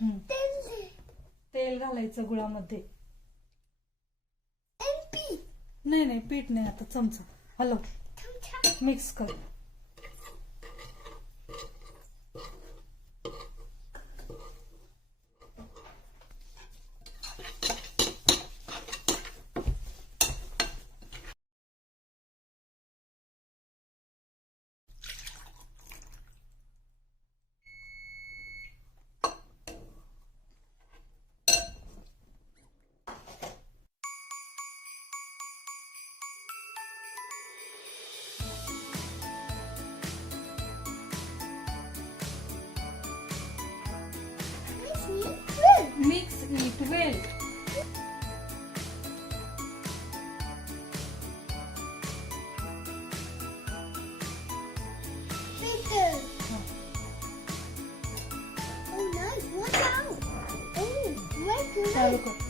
हम्म. तेल घालायचं गुळामध्ये. नाही नाही पीठ नाही आता चमचा हॅलो. मिक्स कर win. Peter. Oh, nice. Watch out. Oh, right, right.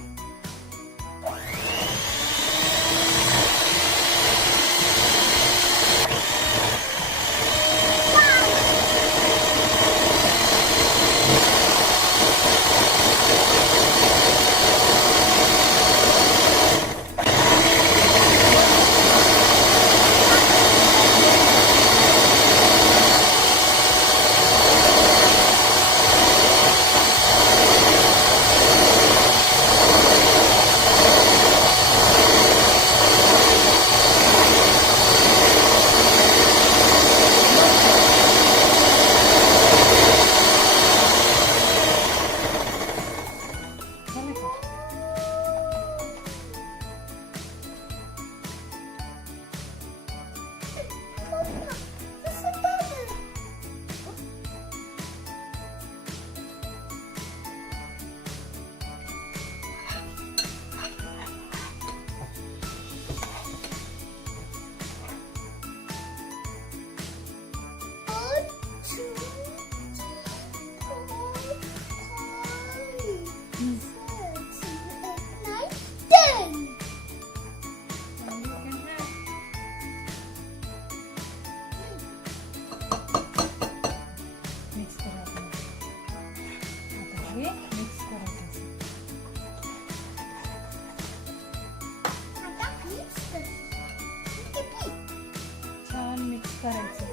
करायचं.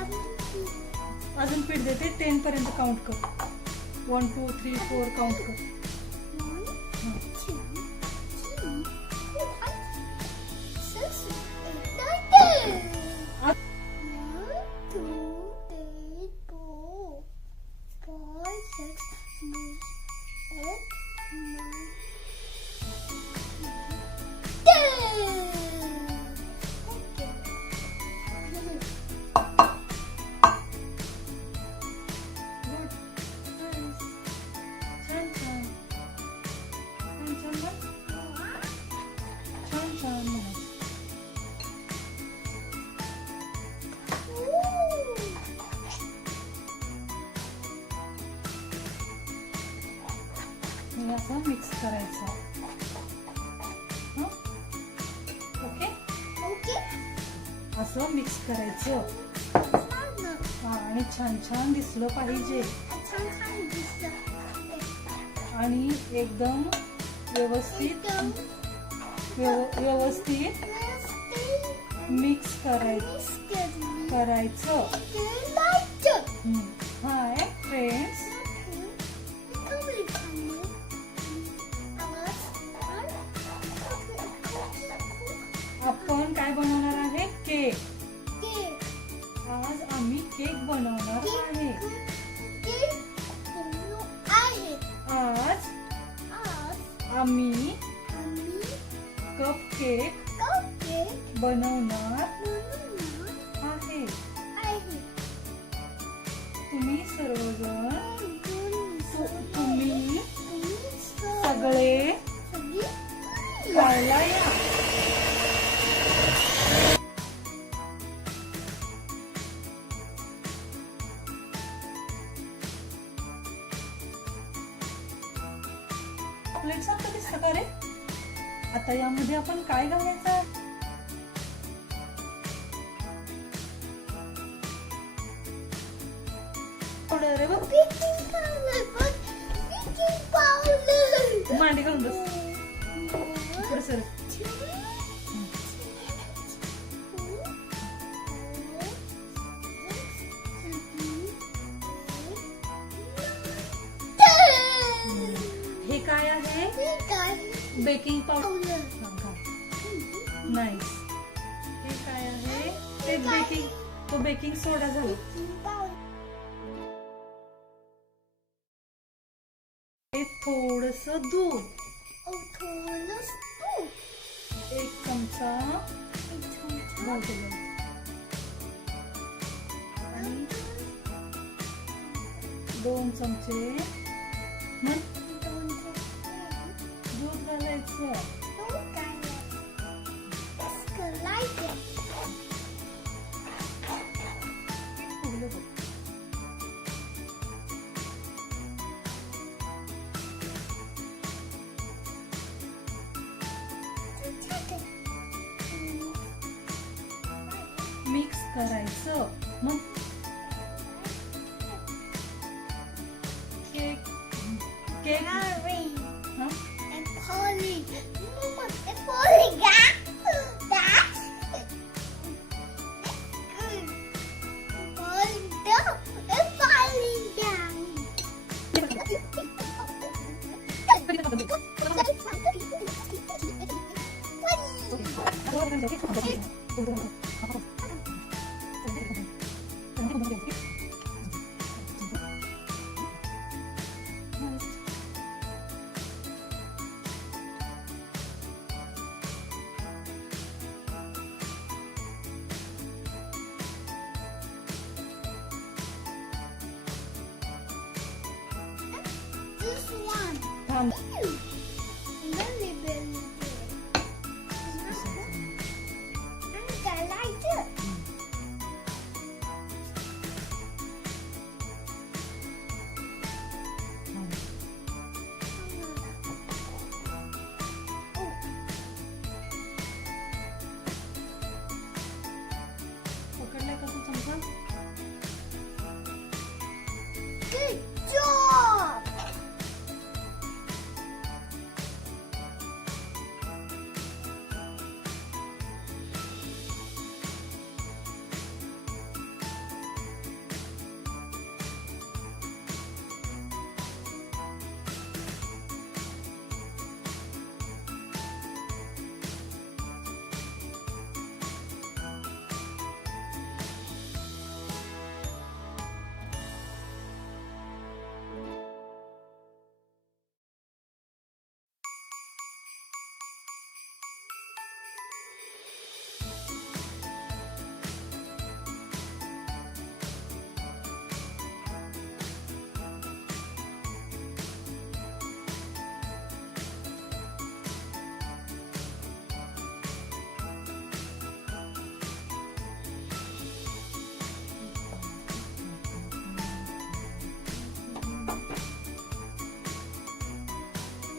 अजून अजून पीठ देते. टेन पर्यंत काउंट कर. One two three four count कर. हे असं मिक्स करायचं हं? Okay Okay. असं मिक्स करायचं. हा, आणि छान छान दिसलं पाहिजे. आणि एकदम व्यवस्थित व्यवस्थित मिक्स करायचं. करायचं. हाय फ्रेंड्स आपण काय बनवणार आहे केक केक. आज आम्ही केक बनवणार आहे. आज आम्ही कप केक कपकेक बनवणार आहे. तुम्ही सर्वजण तुम्ही सगळी खायला या अजून काय घालायचं? रे मांडी घालून बस. सर. हे काय आहे? Baking powder. तो बेकिंग सोडा झाला. थोडस दूध. एक चमचा. आणि दोन चमचे. दूध घालायचं. करायचं मग केक केक हा one. One.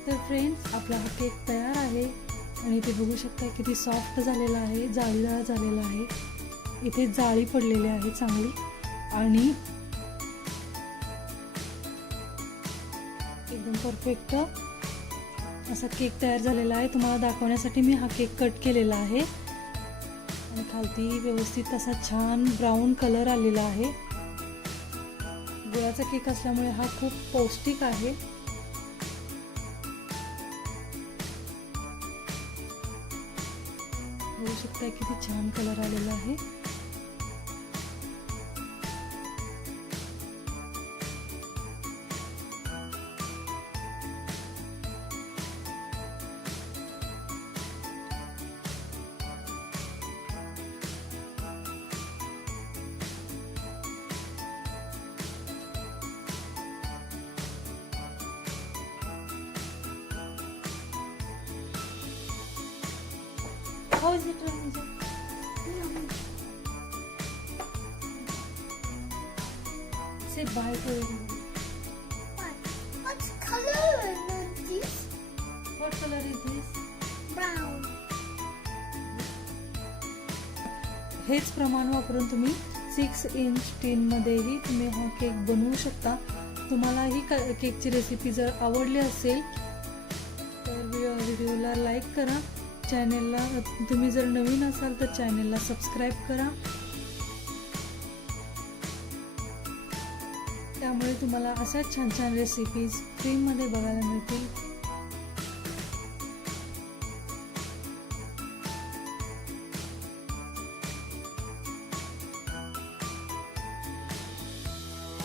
तर फ्रेंड्स आपला हा केक तयार आहे. आणि ते बघू शकता किती सॉफ्ट झालेला आहे जाळीदार झालेला आहे. इथे जाळी पडलेली आहे चांगली. आणि एकदम परफेक्ट असा केक तयार झालेला आहे. तुम्हाला दाखवण्यासाठी मी हा केक कट केलेला आहे. आणि खालती व्यवस्थित असा छान ब्राऊन कलर आलेला आहे. गुळाचा केक असल्यामुळे हा खूप पौष्टिक आहे. बघू किती छान कलर आलेला आहे. How is it, Ramija? Say bye to everyone. What? What color is this? What color is this? Brown. हेच प्रमाण वापरून तुम्ही सिक्स इंच टीनमध्येही तुम्ही हा केक बनवू शकता तुम्हाला ही क केकची रेसिपी जर आवडली असेल तर व्हिडिओला लाईक करा चॅनेलला तुम्ही जर नवीन असाल तर चॅनेलला सबस्क्राईब करा. त्यामुळे तुम्हाला अशा छान छान रेसिपीज फ्रीमध्ये बघायला मिळतील.